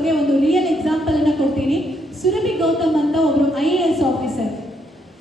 ಬಗ್ಗೆ ಒಂದು real example ಅನ್ನ ಕೊಡ್ತೀನಿ. ಸುರಭಿ ಗೌತಮ್ ಅಂತ ಒಬ್ರು IAS ಆಫೀಸರ್.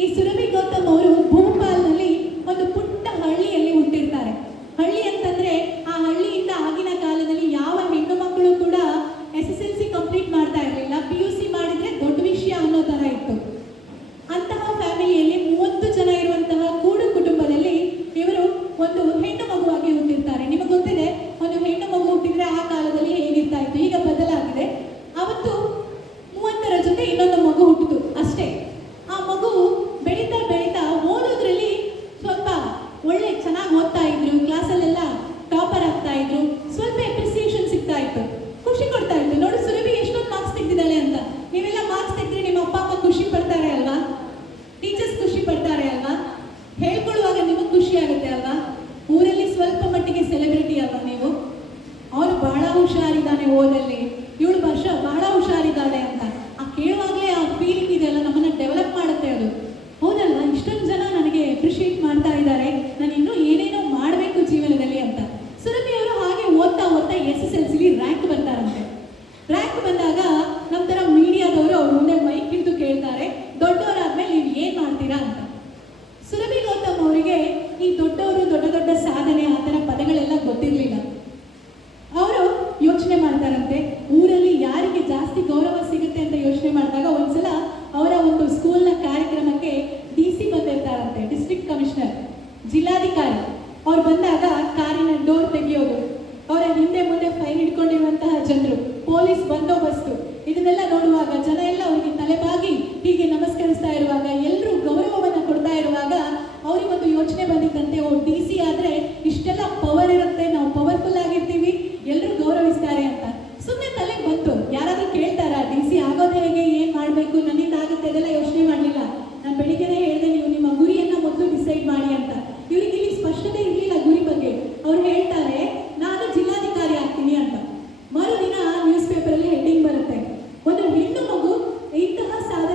ಈ ಸುರಭಿ ಗೌತಮ್ ಅವರು ಭೋಪಾಲ್ನಲ್ಲಿ ಒಂದು ಪುಟ್ಟ ಹಳ್ಳಿಯಲ್ಲಿ ಹುಟ್ಟಿರ್ತಾರೆ. ಹಳ್ಳಿ ಅಂತಂದ್ರೆ ಆ ಹಳ್ಳಿಯಿಂದ ಆಗಿನ ಕಾಲದಲ್ಲಿ ಯಾವ ಹೆಣ್ಣು ಮಕ್ಕಳು ಕೂಡ SSLC ಕಂಪ್ಲೀಟ್ ಮಾಡ್ತಾ ಇರಲಿಲ್ಲ. PUC ಮಾಡಿದ್ರೆ ದೊಡ್ಡ ವಿಷಯ ಅನ್ನೋ ತರ ಇತ್ತು. ಅಂತಹ ಫ್ಯಾಮಿಲಿಯಲ್ಲಿ 30 ಜನ ಇರುವಂತಹ ಕೂಡು ಕುಟುಂಬದಲ್ಲಿ ಇವರು ಒಂದು ಹೆಣ್ಣು ಮಗುವಾಗಿ ಹುಟ್ಟಿರ್ತಾರೆ. ನಿಮಗೆ ಗೊತ್ತಿದೆ, ಒಂದು ಹೆಣ್ಣು ಮಗು ಹುಟ್ಟಿದ್ರೆ ಆ ಕಾಲದಲ್ಲಿ ಹೇಗಿರ್ತಾ ಇತ್ತು, ಈಗ ಬದಲಾಗಿದೆ. ಅವತ್ತು 30ರ ಜೊತೆ ಇನ್ನೊಂದು ಮಗು ಹುಟ್ಟಿತು ಅಷ್ಟೇ. ಆ ಮಗು ಬೆಳೀತಾ ಬೆಳೀತಾ ಓದೋದ್ರಲ್ಲಿ ಸ್ವಲ್ಪ ಒಳ್ಳೆ ಚೆನ್ನಾಗಿ ಓದ್ತಾ ಇದ್ರು, ಕ್ಲಾಸಲ್ಲೆಲ್ಲ ಟಾಪರ್ ಆಗ್ತಾ ಇದ್ರು, ಸ್ವಲ್ಪ ಅಪ್ರಿಸಿಯೇಷನ್ ಸಿಗ್ತಾ ಇತ್ತು, ಖುಷಿ ಕೊಡ್ತಾ ಇತ್ತು. ನೋಡಿ ಸುರಭಿ ಎಷ್ಟೊಂದು ಮಾರ್ಕ್ಸ್ ತೆಗೆದಿದ್ದಾಳೆ ಅಂತ. ನೀವೆಲ್ಲ ಮಾರ್ಕ್ಸ್ ತೆಗೆದ್ರೆ ನಿಮ್ಮ ಅಪ್ಪ ಅಮ್ಮ ಖುಷಿ ಪಡ್ತಾರೆ ಅಲ್ವಾ? ಟೀಚರ್ಸ್ ಖುಷಿ ಪಡ್ತಾರೆ ಅಲ್ವಾ? ಹೇಳ್ಕೊಳ್ಳುವಾಗ ನಿಮಗೆ ಖುಷಿ ಆಗುತ್ತೆ ಅಲ್ವಾ? ಊರಲ್ಲಿ ಸ್ವಲ್ಪ ಮಟ್ಟಿಗೆ ಸೆಲೆಬ್ರಿಟಿ ಅಲ್ವಾ ನೀವು? ಅವನು ಬಹಳ ಹುಷಾರಿದ್ದಾನೆ ಓದಲ್ಲಿ, ಇವಳು ಬಹಳ ಹುಷಾರಿದ್ದಾಳೆ ಅಂತ ಆ ಕೇಳುವಾಗಲೇ ಆ ಫೀಲಿಂಗ್ ಇದೆಯಲ್ಲ, ನಮ್ಮನ್ನ ಡೆವಲಪ್ ಮಾಡುತ್ತೆ ಅದು. ಹೌದಲ್ವಾ? ಇಷ್ಟೊಂದು ಜನ ನನಗೆ ಅಪ್ರಿಷಿಯೇಟ್ ಮಾಡ್ತಾ ಇದ್ದಾರೆ, ನಾನು ಇನ್ನೂ ಏನೇನೋ ಮಾಡಬೇಕು ಜೀವನದಲ್ಲಿ ಅಂತ. ಸುರಭಿ ಅವರು ಹಾಗೆ ಓದ್ತಾ ಓದ್ತಾ SSLCಲಿ ರ್ಯಾಂಕ್ ಬರ್ತಾರಂತೆ. ರ್ಯಾಂಕ್ ಬಂದಾಗ ನಮ್ಮ ಥರ ಮೀಡಿಯಾದವರು ಅವ್ರ ಮುಂದೆ ಮೈಕ್ ಹಿಡಿದು ಕೇಳ್ತಾರೆ, ದೊಡ್ಡವರಾದ್ಮೇಲೆ ನೀವು ಏನು ಮಾಡ್ತೀರಾ ಅಂತ. ಸುರಭಿ ಗೌತಮ್ ಅವರಿಗೆ ಈ ದೊಡ್ಡವರು ದೊಡ್ಡ ದೊಡ್ಡ ಸಾಧನೆ ಆ ಥರ ಪದಗಳೆಲ್ಲ ಗೊತ್ತಿರಲಿಲ್ಲ. ಅವರು ಯೋಚನೆ ಮಾಡ್ತಾರಂತೆ, ಊರಲ್ಲಿ ಯಾರಿಗೆ ಜಾಸ್ತಿ ಗೌರವ ಸಿಗುತ್ತೆ ಅಂತ ಯೋಚನೆ ಮಾಡಿದಾಗ ಒಂದ್ಸಲ ಅವರ ಒಂದು ಸ್ಕೂಲ್ನ ಕಾರ್ಯಕ್ರಮಕ್ಕೆ DC ಬಂದಿರ್ತಾರಂತೆ, ಡಿಸ್ಟ್ರಿಕ್ಟ್ ಕಮಿಷನರ್, ಜಿಲ್ಲಾಧಿಕಾರಿ. ಅವ್ರು ಬಂದಾಗ ಕಾರಿನ ಡೋರ್ ತೆಗೆಯೋದು, ಅವರ ಹಿಂದೆ ಮುಂದೆ ಫೈನ್ ಹಿಡ್ಕೊಂಡಿರುವಂತಹ ಜನರು, ಪೊಲೀಸ್ ಬಂದೋಬಸ್ತು, ಇದನ್ನೆಲ್ಲ ನೋಡುವಾಗ ಜನ ಎಲ್ಲ ಅವರಿಗೆ ತಲೆಬಾಗಿ ಹೀಗೆ ನಮಸ್ಕರಿಸ್ತಾ ಇರುವಾಗ, ಎಲ್ಲರೂ ಗೌರವವನ್ನು ಕೊಡ್ತಾ ಇರುವಾಗ ಅವರಿಗೊಂದು ಯೋಚನೆ ಬಂದಿತ್ತಂತೆ, DC ಆದರೆ ಇಷ್ಟೆಲ್ಲ ಪವರ್ ಇರುತ್ತೆ, ನಾವು ಪವರ್ಫುಲ್ ಆಗಿರ್ತೀವಿ, ಎಲ್ಲರೂ ಗೌರವಿಸ್ತಾರೆ ಅಂತ. ಸುಮ್ಮನೆ ತಲೆಗೆ ಬಂತು, ಯಾರಾದ್ರೂ ಕೇಳ್ತಾರ DC ಆಗೋದು ಹೇಗೆ, ಏನು ಮಾಡಬೇಕು, ನನ್ನಿಂದ ಆಗುತ್ತೆ, ಅದೆಲ್ಲ ಯೋಚನೆ ಮಾಡಲಿಲ್ಲ. ನಾನು ಬೆಳಿಗ್ಗೆನೇ ಹೇಳಿದೆ, ನೀವು ನಿಮ್ಮ ಗುರಿಯನ್ನು ಮೊದಲು ಡಿಸೈಡ್ ಮಾಡಿ ಅಂತ. ಇವರಿಗೆ ಇಲ್ಲಿ ಸ್ಪಷ್ಟತೆ ಇರಲಿಲ್ಲ ಗುರಿ ಬಗ್ಗೆ. ಅವ್ರು ಹೇಳ್ತಾರೆ, ನಾನು ಜಿಲ್ಲಾಧಿಕಾರಿ ಆಗ್ತೀನಿ ಅಂತ. ಮರುದಿನ ನ್ಯೂಸ್ ಪೇಪರಲ್ಲಿ ಹೆಡ್ಡಿಂಗ್ ಬರುತ್ತೆ, ಒಂದು ಹೆಣ್ಣು ಮಗು ಇಂತಹ ಸಾಧನೆ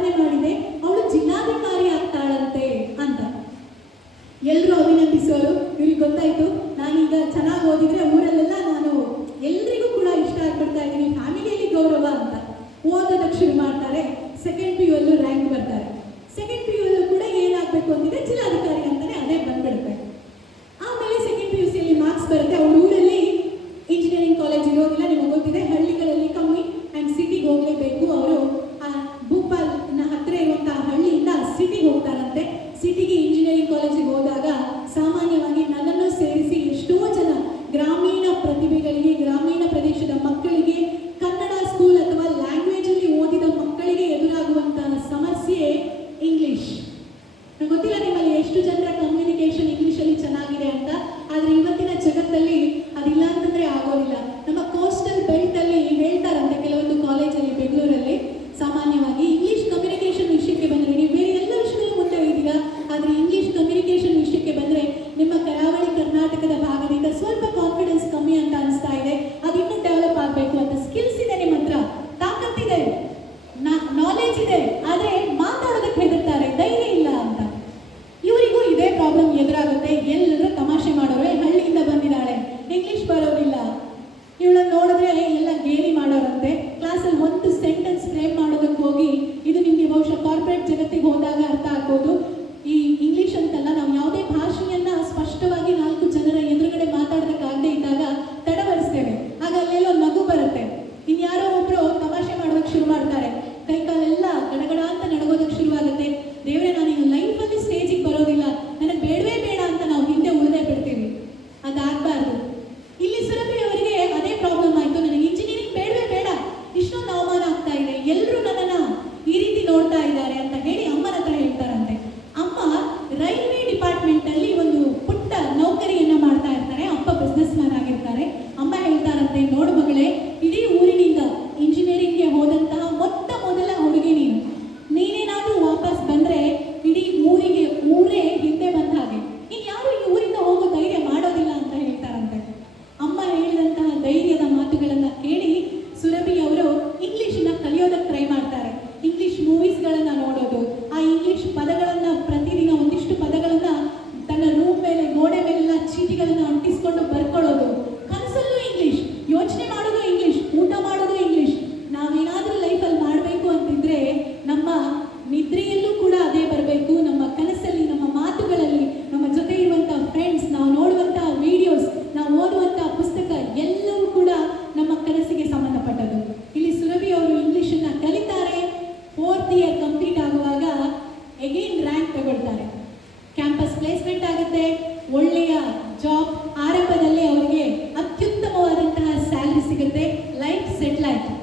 ಲೈಫ್ ಸೆಟ್ಲ್ ಆಯಿತು.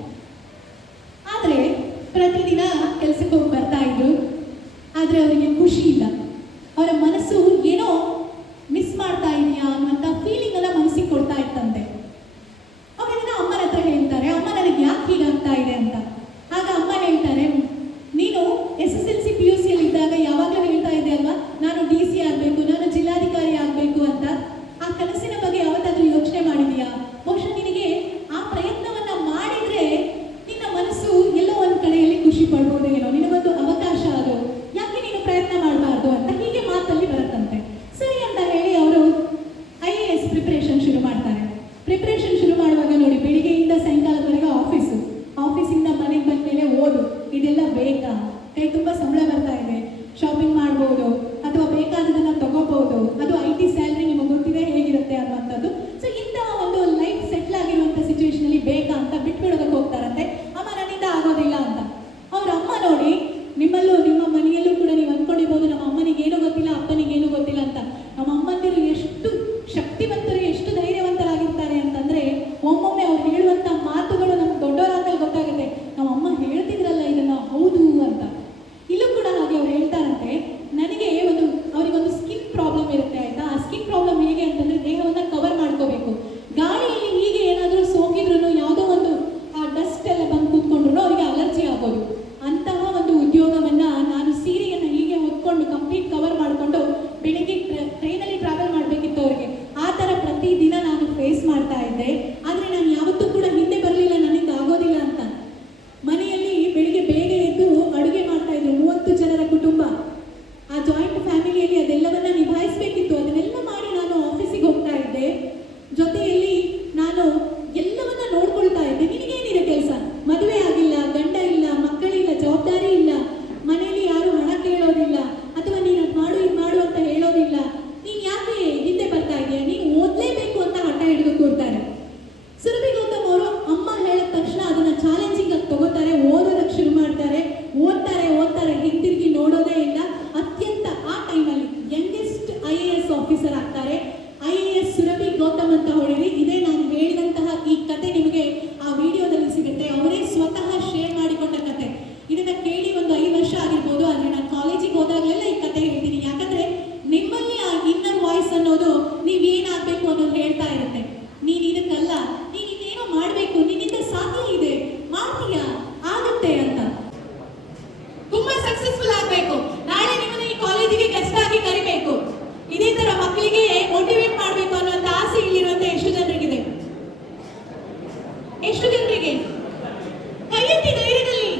ಆದರೆ ಪ್ರತಿದಿನ ಕೆಲಸಕ್ಕೆ ಹೋಗಿ ಬರ್ತಾ ಇದ್ರು. ಆದರೆ ಅವರಿಗೆ ಖುಷಿ ಇಲ್ಲ. ಅವರ ಮನಸ್ಸು ಏನೋ ಮಿಸ್ ಮಾಡ್ತಾ ಇದೆಯಾ ಅನ್ನೋಂಥ ಫೀಲಿಂಗ್ ಎಲ್ಲ ಮನಸ್ಸಿಗೆ ಕೊಡ್ತಾ ಇತ್ತಂತೆ. ಅವರಿನ ಅಮ್ಮನ ಹತ್ರ ಹೇಳ್ತಾರೆ, ಅಮ್ಮ ನನಗೆ ಯಾಕೆ ಹೀಗಾಗ್ತಾ ಇದೆ ಅಂತ. ಆಗ ಅಮ್ಮ ಹೇಳ್ತಾರೆ, ನೀನು SSLC PUC ಇದ್ದಾಗ ಯಾವಾಗಲೂ ಹೇಳ್ತಾ ಇದ್ದೆ ಅಲ್ವಾ, ನಾನು DC ಆಗಬೇಕು, ನಾನು ಜಿಲ್ಲಾಧಿಕಾರಿ ಆಗಬೇಕು ಅಂತ. ಆ ಕನಸಿನ ಬಗ್ಗೆ ಯಾವತ್ತಾದ್ರೂ ಯೋಚನೆ ಮಾಡಿದೀಯಾ? ಬಹುಶಃ ನಿನಗೆ ಆ ಪ್ರಯತ್ನವನ್ನ ಮಾಡಿದ್ರೆ ನಿನ್ನ ಮನಸ್ಸು ಎಲ್ಲೋ ಒಂದು ಕಡೆಯಲ್ಲಿ ಖುಷಿ ಪಡ್ಬೋದು ಏನೋ, ನಿನಗೊಂದು ಅವಕಾಶ ಅದು, ಯಾಕೆ ನೀನು ಪ್ರಯತ್ನ ಮಾಡಬಾರ್ದು ಅಂತ ಹೀಗೆ ಮಾತಲ್ಲಿ ಬರುತ್ತಂತೆ. ಸರಿ ಅಂತ ಹೇಳಿ ಅವರು IAS ಪ್ರಿಪರೇಷನ್ ಶುರು ಮಾಡ್ತಾರೆ. ಪ್ರಿಪರೇಷನ್ ಶುರು ಮಾಡುವಾಗ ನೋಡಿ, ಬೆಳಿಗ್ಗೆಯಿಂದ ಸಾಯಂಕಾಲದವರೆಗೆ ಆಫೀಸಿಂದ ಮನೆಗೆ ಬಂದ ಮೇಲೆ ಓದು, ಇದೆಲ್ಲ ಬೇಕಾ? ಕೈ ತುಂಬ ಸಂಬಳ ಬರ್ತಾ ಇದೆ, ಶಾಪಿಂಗ್ ಮಾಡ್ಬೋದು ಅಥವಾ ಬೇಕಾದದನ್ನ ತಗೋಬಹುದು, ಅದು IT ಸ್ಯಾಲ್ರಿ ನಿಮಗೆ ಗೊತ್ತಿದೆ ಹೇಗಿರುತ್ತೆ ಅನ್ನುವಂಥದ್ದು. ಸೊ ಇಂತಹ ಒಂದು ಲೈಫ್ ಸೆಟ್ಲ್ ಆಗಿರುವಂಥ ಸಿಚುವೇಶನ್ ಅಲ್ಲಿ ಬೇಕಾ ಅಂತ ಬಿಟ್ಬಿಡೋದಕ್ಕೆ ಹೋಗ್ತಾರಂತೆ. ಅಮ್ಮ ನನ್ನಿಂದ ಆಗೋದಿಲ್ಲ ಅಂತ. ಅವ್ರ ಅಮ್ಮ ನೋಡಿ, ನಿಮ್ಮಲ್ಲೂ ನಿಮ್ಮ ಮನೆಯಲ್ಲೂ ಕೂಡ ನೀವು ಅಂದ್ಕೊಂಡಿರ್ಬೋದು, ನಮ್ಮ ಅಮ್ಮನಿಗೆ ಏನೂ ಗೊತ್ತಿಲ್ಲ, ಅಪ್ಪನಿಗೆ ಏನೂ ಗೊತ್ತಿಲ್ಲ ಅಂತ. ನಮ್ಮ ಅಮ್ಮಂದಿರು ಎಷ್ಟು ಶಕ್ತಿವಂತರು, ಎಷ್ಟು ಧೈರ್ಯವಂತರಾಗಿರ್ತಾರೆ ಅಂತಂದ್ರೆ, ಒಮ್ಮೊಮ್ಮೆ ಅವ್ರು ಹೇಳುವಂಥ ಮಾತುಗಳು ನಮ್ಗೆ ದೊಡ್ಡವರಾದ್ಮೇಲೆ ಗೊತ್ತಾಗುತ್ತೆ, ನಮ್ಮ ಅಮ್ಮ ಹೇಳ್ತಿದ್ರಲ್ಲ ಇದನ್ನ ಹೌದು ಅಂತ. ಇಲ್ಲೂ ಕೂಡ ಹಾಗೆ ಅವ್ರು ಹೇಳ್ತಾರಂತೆ, ನನಗೆ ಅವರಿಗೊಂದು ಸ್ಕಿನ್ ಪ್ರಾಬ್ಲಮ್ ಇರುತ್ತೆ ಆಯ್ತಾ. ಆ ಸ್ಕಿನ್ ಪ್ರಾಬ್ಲಮ್ ಹೇಗೆ ಅಂತಂದ್ರೆ, ದೇಹವನ್ನ ಕವರ್ ಮಾಡ್ಕೋಬೇಕು. ಗಾಳಿಯಲ್ಲಿ ಹೀಗೆ ಏನಾದರೂ ಸೋಕಿದ್ರು, ಯಾವುದೋ ಒಂದು ಆ ಡಸ್ಟ್ ಎಲ್ಲ ಬಂದು ಕೂತ್ಕೊಂಡ್ರು ಅವರಿಗೆ ಅಲರ್ಜಿ ಆಗೋದು. ಅಂತಹ ಒಂದು ಉದ್ಯೋಗವನ್ನ ನಾನು ಸೀರೆಯನ್ನು ಹೀಗೆ ಹೊತ್ಕೊಂಡು ಕಂಪ್ಲೀಟ್ ಕವರ್ ಮಾಡಿಕೊಂಡು ಬೆಳಿಗ್ಗೆ ಟ್ರೈನಲ್ಲಿ ಟ್ರಾವೆಲ್ ಮಾಡಬೇಕಿತ್ತು ಅವರಿಗೆ. ಆ ಥರ ಪ್ರತಿದಿನ ನಾನು ಫೇಸ್ ಮಾಡ್ತಾ ಇದ್ದೆ. ಆದರೆ ನಾನು ಯಾವತ್ತೂ ಕೂಡ ಹಿಂದೆ ಬರಲಿಲ್ಲ, ನನ್ನಿಂದ ಆಗೋದಿಲ್ಲ ಅಂತ. ಮನೆಯಲ್ಲಿ ಬೆಳಿಗ್ಗೆ ಬೇಗ ಎದ್ದು ಅಡುಗೆ ಮಾಡ್ತಾ ಇದ್ರು, 30 ಜನರ ಕುಟುಂಬ. ಆ ಜಾಯಿಂಟ್ ಫ್ಯಾಮಿಲಿಯಲ್ಲಿ ಅದೆಲ್ಲವನ್ನ ನಿಭಾಯಿಸಬೇಕಿತ್ತು. ಅದನ್ನೆಲ್ಲ ಮಾಡಿ ನಾನು ಆಫೀಸಿಗೆ ಹೋಗ್ತಾ ಇದ್ದೆ. ಜೊತೆಯಲ್ಲಿ ನಾನು ಎಲ್ಲವನ್ನ ನೋಡ್ಕೊಳ್ತಾ ಇದ್ದೆ. ನಿನಗೇನಿದೆ ಕೆಲಸ? ಮದುವೆ ಆಗಿಲ್ಲ, ಗಂಡ ಇಲ್ಲ, ಮಕ್ಕಳಿಲ್ಲ, ಜವಾಬ್ದಾರಿ ಇಲ್ಲ, ಮನೆಯಲ್ಲಿ ಯಾರು ಹಣ ಕೇಳೋದಿಲ್ಲ, ಅಥವಾ ನೀನು ಅದು ಮಾಡು ಇದು ಮಾಡು ಅಂತ ಹೇಳೋದಿಲ್ಲ. ನೀನು ಯಾಕೆ ಹಿಂದೆ ಬರ್ತಾ ಇದೆಯಾ? ನೀನು ಓದಲೇಬೇಕು ಅಂತ ಹಠ ಹಿಡಿದು ಕೂರ್ತಾರೆ. ಸುರಭಿ ಗೌತಮ್ ಅವರು ಅಮ್ಮ ಹೇಳಿದ ತಕ್ಷಣ ಅದನ್ನ ಚಾಲೆಂಜಿಂಗ್ ಆಗಿ ತಗೋತಾರೆ, ಓದೋದಕ್ಕೆ ಶುರು ಮಾಡ್ತಾರೆ. ಓದ್ತಾರೆ, ಹಿಂತಿರುಗಿ ನೋಡೋದೇ ಇಲ್ಲ. ಅತ್ಯಂತ ಆ ಟೈಮಲ್ಲಿ ಯಂಗೆಸ್ಟ್ IAS ಆಫೀಸರ್ ಆಗ್ತಾರೆ. IAS ಸುರಭಿ ಗೌತಮ್ ಅಂತ ಹೊಳಿರಿ. ಇದೇ ನಾನು ಹೇಳಿದಂತಹ ಈ ಕತೆ ನಿಮಗೆ ಆ ವಿಡಿಯೋದಲ್ಲಿ ಸಿಗುತ್ತೆ. ಅವರೇ ಸ್ವತಃ ಶೇರ್ ಮಾಡಿಕೊಂಡ ಕತೆ. ಇದನ್ನ ಕೇಳಿ ಒಂದು 5 ವರ್ಷ ಆಗಿರ್ಬೋದು. ಆದರೆ ನಾನು ಕಾಲೇಜಿಗೆ ಹೋದಾಗಲೆಲ್ಲ ಈ ಕತೆ ಹೇಳ್ತೀನಿ. ಯಾಕಂದ್ರೆ ನಿಮ್ಮಲ್ಲಿ ಆ ಇನ್ನರ್ ವಾಯ್ಸ್ ಅನ್ನೋದು ನೀವೇನಾಗಬೇಕು ಅನ್ನೋದು ಹೇಳ್ತಾ ಇರುತ್ತೆ. ನೀನು ಇದಕ್ಕಲ್ಲ, ನೀನು ಇನ್ನೇನೋ ಮಾಡಬೇಕು, ನಿನ್ನಿಂದ ಸಾಧ್ಯ ಇದೆ, ಮಾಡ್ತೀಯಾ, ಆಗುತ್ತೆ ಅಂತ. ತುಂಬಾ ಸಕ್ಸಸ್ಫುಲ್ ಆಗಬೇಕು. ನಾಳೆ ನಿಮ್ಮನ್ನ ಈ ಕಾಲೇಜಿಗೆ ಗೆಸ್ಟ್ ಆಗಿ ಕರಿಬೇಕು. ಇದೇ ತರ ಮಕ್ಕಳಿಗೆ ಮೋಟಿವೇಟ್ ಮಾಡಬೇಕು ಅನ್ನುವಂಥ ಆಸೆ ಇಲ್ಲಿರುವಂತ ಎಷ್ಟು ಜನರಿಗಿದೆ? ಎಷ್ಟು ಜನರಿಗೆ? ಕೈ ಎತ್ತಿ ಧೈರ್ಯದಲ್ಲಿ.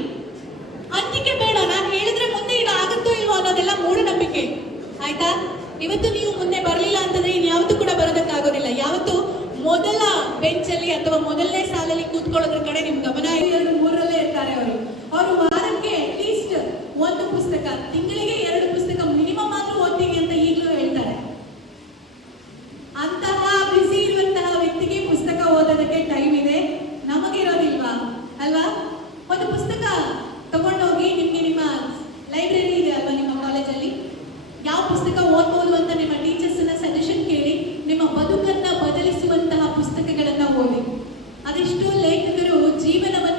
ಅಂತಿಕೆ ಬೇಡ. ನಾನು ಹೇಳಿದ್ರೆ ಮುಂದೆ ಇದು ಆಗುತ್ತೋ ಇಲ್ವೋ ಅನ್ನೋದೆಲ್ಲ ಮೂಢನಂಬಿಕೆ ಆಯ್ತಾ. ಇವತ್ತು ನೀವು ಮುಂದೆ ಬರಲಿಲ್ಲ ಅಂತಂದ್ರೆ ಇನ್ಯಾವತ್ತೂ ಕೂಡ ಬರೋದಕ್ಕಾಗೋದಿಲ್ಲ. ಯಾವತ್ತು ಮೊದಲ ಬೆಂಚಲ್ಲಿ ಅಥವಾ ಮೊದಲನೇ ಸಾಲಲ್ಲಿ ಕೂತ್ಕೊಳ್ಳೋದ್ರ ಕಡೆ ನಿಮ್ ಗಮನ 2-3ರಲ್ಲೇ ಇರ್ತಾರೆ ಅವರು ವಾರಕ್ಕೆ ಅಟ್ಲೀಸ್ಟ್ 1 ಪುಸ್ತಕ, ತಿಂಗಳಿಗೆ 2 ಪುಸ್ತಕ ಮಿನಿಮಮ್ ಆದ್ರೂ ಓದ್ತೀನಿ ಅಂತ ಈಗಲೂ ಹೇಳ್ತಾರೆ. ಅಂತಹ ಬಿಸಿ ಇರುವಂತಹ ವ್ಯಕ್ತಿಗೆ ಪುಸ್ತಕ ಓದೋದಕ್ಕೆ ಟೈಮ್ ಇದೆ, ನಮಗಿರೋದಿಲ್ವಾ ಅಲ್ವಾ? ಒಂದು ಪುಸ್ತಕ ತಗೊಂಡೋಗಿ ನಿಮ್ಗೆ ನಿಮ್ಮ ಲೈಬ್ರರಿ ಇದೆ ಅಲ್ವಾ ನಿಮ್ಮ ಕಾಲೇಜಲ್ಲಿ, ಯಾವ ಪುಸ್ತಕ ಓದ್ಬೋದು ಅಂತ ನಿಮ್ಮ ಟೀಚರ್ಸ್ನ ಸಜೆಷನ್ ಕೇಳಿ ನಿಮ್ಮ ಬದುಕನ್ನ ಬದಲಿಸುವಂತಹ ಪುಸ್ತಕಗಳನ್ನ ಓದಿ. ಅದೆಷ್ಟೋ ಲೇಖಕರು ಜೀವನವನ್ನು